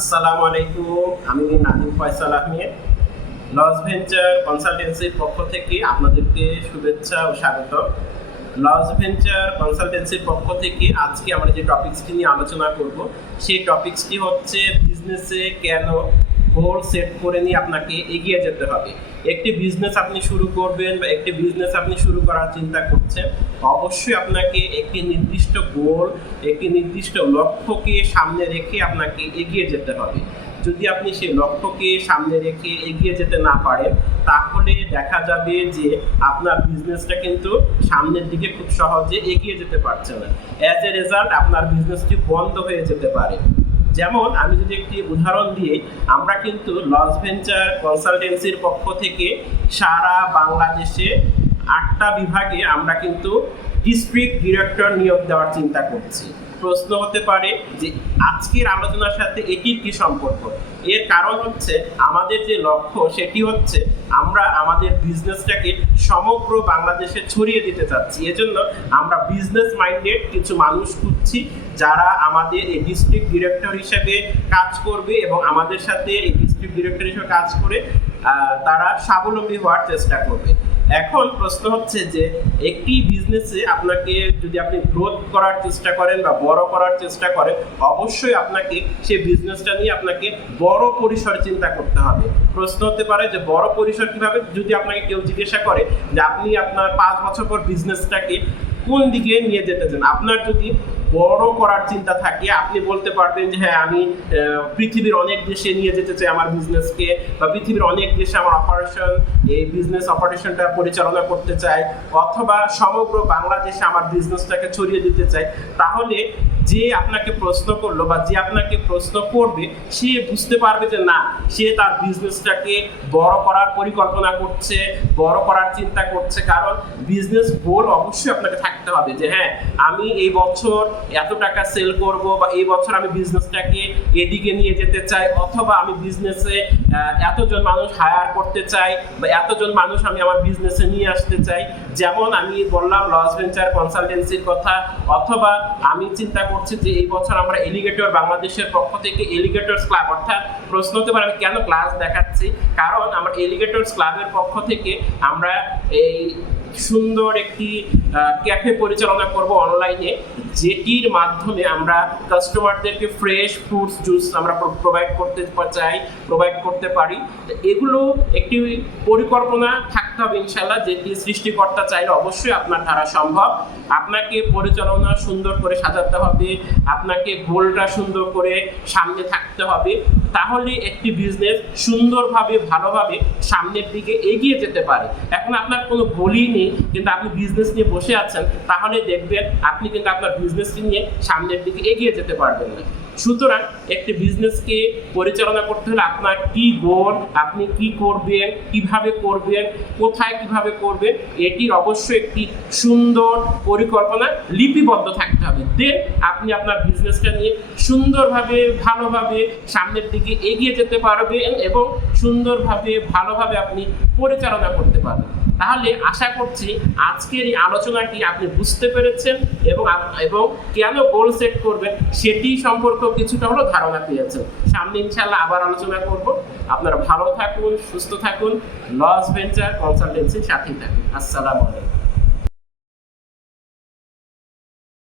আসসালামু আলাইকুম, আমি নাদিম ফয়সাল আহমেদ। লস ভেঞ্চার কনসালটেন্সির পক্ষ থেকে আপনাদেরকে শুভেচ্ছা ও স্বাগত। লস ভেঞ্চার কনসালটেন্সির পক্ষ থেকে আজকে আমরা যে টপিক্সটি নিয়ে আলোচনা করব, সেই টপিক্সটি হচ্ছে বিজনেসে কেন গোল সেট করে নিয়ে আপনাকে এগিয়ে যেতে হবে। একটি বিজনেস আপনি শুরু করবেন বা একটি বিজনেস আপনি শুরু করার চিন্তা করছেন, অবশ্যই আপনাকে একটি নির্দিষ্ট গোল একটি নির্দিষ্ট লক্ষ্যকে সামনে রেখে আপনাকে এগিয়ে যেতে হবে। যদি আপনি সেই লক্ষ্যকে সামনে রেখে এগিয়ে যেতে না পারেন, তাহলে দেখা যাবে যে আপনার বিজনেসটা কিন্তু সামনের দিকে খুব সহজে এগিয়ে যেতে পারছে না। অ্যাজ এ রেজাল্ট আপনার বিজনেসটি বন্ধ হয়ে যেতে পারে। যেমন আমি যদি একটি উদাহরণ দিয়ে আমরা কিন্তু লস ভেঞ্চার কনসালটেন্সির পক্ষ থেকে সারা বাংলাদেশে আটটা বিভাগে আমরা কিন্তু ডিস্ট্রিক্ট ডিরেক্টর নিয়োগ দেওয়ার চিন্তা করছি। প্রশ্ন হতে পারে যে আজকের আলোচনার সাথে এটির কি সম্পর্ক? এর কারণ হচ্ছে আমাদের যে লক্ষ্য সেটি হচ্ছে আমরা আমাদের বিজনেসটাকে সমগ্র বাংলাদেশে ছড়িয়ে দিতে চাচ্ছি। এজন্য আমরা বিজনেস মাইন্ডেড কিছু মানুষ খুঁজছি যারা আমাদের এই ডিস্ট্রিক্ট ডিরেক্টর হিসেবে কাজ করবে এবং আমাদের সাথে এই ডিস্ট্রিক্ট ডিরেক্টর হিসেবে কাজ করে তারা স্বাবলম্বী হওয়ার চেষ্টা করবে। এখন প্রশ্ন হচ্ছে যে, একটি বিজনেসে আপনাকে যদি আপনি গ্রোথ করার চেষ্টা করেন বা বড় করার চেষ্টা করেন, অবশ্যই আপনাকে সেই বিজনেসটা নিয়ে আপনাকে বড় পরিসর চিন্তা করতে হবে। প্রশ্ন হতে পারে যে, বড় পরিসর কীভাবে? যদি আপনাকে কেউ জিজ্ঞাসা করে যে, আপনি আপনার পাঁচ বছর পর বিজনেসটাকে কোন দিকে নিয়ে যেতে চান? আপনার যদি বড় করার চিন্তা থাকে। আপনি বলতে পারবেন যে হ্যাঁ আমি পৃথিবীর অনেক দেশে নিয়ে যেতে চাই আমার বিজনেসকে বা পৃথিবীর অনেক দেশে আমার অপারেশন এই বিজনেস অপারেশনটা পরিচালনা করতে চাই অথবা সমগ্র বাংলাদেশে আমার বিজনেসটাকে ছড়িয়ে দিতে চাই। তাহলে যে আপনাকে প্রশ্ন করল বা যে আপনাকে প্রশ্ন করবে, সে বুঝতে পারবে যে না, সে তার বিজনেসটাকে বড় করার পরিকল্পনা করছে, বড় করার চিন্তা করছে। কারণ বিজনেস গোল অবশ্যই আপনাকে থাকতে হবে যে হ্যাঁ আমি এই বছর এত টাকা সেল করব বা এই বছর আমি বিজনেসটাকে এদিকে নিয়ে যেতে চাই অথবা আমি বিজনেসে এতজন মানুষ হায়ার করতে চাই বা এতজন মানুষ আমি আমার বিজনেসে নিয়ে আসতে চাই। যেমন আমি বললাম লস ভেঞ্চার কনসালটেন্সির কথা, অথবা আমি চিন্তা করছি যে এই বছর আমরা এলিগেটর বাংলাদেশের পক্ষ থেকে এলিগেটরস ক্লাব অর্থাৎ প্রশ্ন হতে পারে আমি কেন ক্লাস দেখাচ্ছি? কারণ আমরা এলিগেটরস ক্লাবের পক্ষ থেকে আমরা এই সুন্দর একটি ক্যাফে পরিচালনা করব অনলাইনে যেটির মাধ্যমে আমরা কাস্টমারদেরকে ফ্রেশ ফ্রুটস জুস আমরা প্রোভাইড করতে চাই প্রোভাইড করতে পারি। তো এগুলো একটি পরিকল্পনা থাকতে হবে ইনশাল্লাহ যেটি সৃষ্টিকর্তা চাইলে অবশ্যই আপনার দ্বারা সম্ভব। আপনাকে পরিচালনা সুন্দর করে সাজাতে হবে, আপনাকে গোলটা সুন্দর করে সামনে থাকতে হবে। তাহলে একটি বিজনেস সুন্দরভাবে, ভালোভাবে সামনের দিকে এগিয়ে যেতে পারে। এখন আপনার কোনো গোলই নেই, কিন্তু আপনি বিজনেস নিয়ে বসে আছেন, তাহলে দেখবেন আপনি কিন্তু আপনার বিজনেসটি নিয়ে সামনের দিকে এগিয়ে যেতে পারবেন না। সুতরাং একটি বিজনেসকে পরিচালনা করতে হলে আপনার কি গোল আপনি কি করবেন, কীভাবে করবেন, কোথায় কীভাবে করবেন, এটির অবশ্যই একটি সুন্দর পরিকল্পনা লিপিবদ্ধ থাকতে হবে। দেন আপনি আপনার বিজনেসটা নিয়ে সুন্দরভাবে, ভালোভাবে সামনের দিকে এগিয়ে যেতে পারবেন এবং সুন্দরভাবে, ভালোভাবে আপনি পরিচালনা করতে পারবেন। তাহলে আশা করছি আজকের এই আলোচনাটি আপনি বুঝতে পেরেছেন এবং এবং কেন গোল সেট করবেন সেটি সম্পর্কে কিছুটা হলো ধারণা পেয়েছেন। সামনে ইনশাল্লাহ আবার আলোচনা করব। আপনারা ভালো থাকুন, সুস্থ থাকুন, লস ভেঞ্চার কনসালটেন্সির সাথেই থাকুন। আসসালামু আলাইকুম।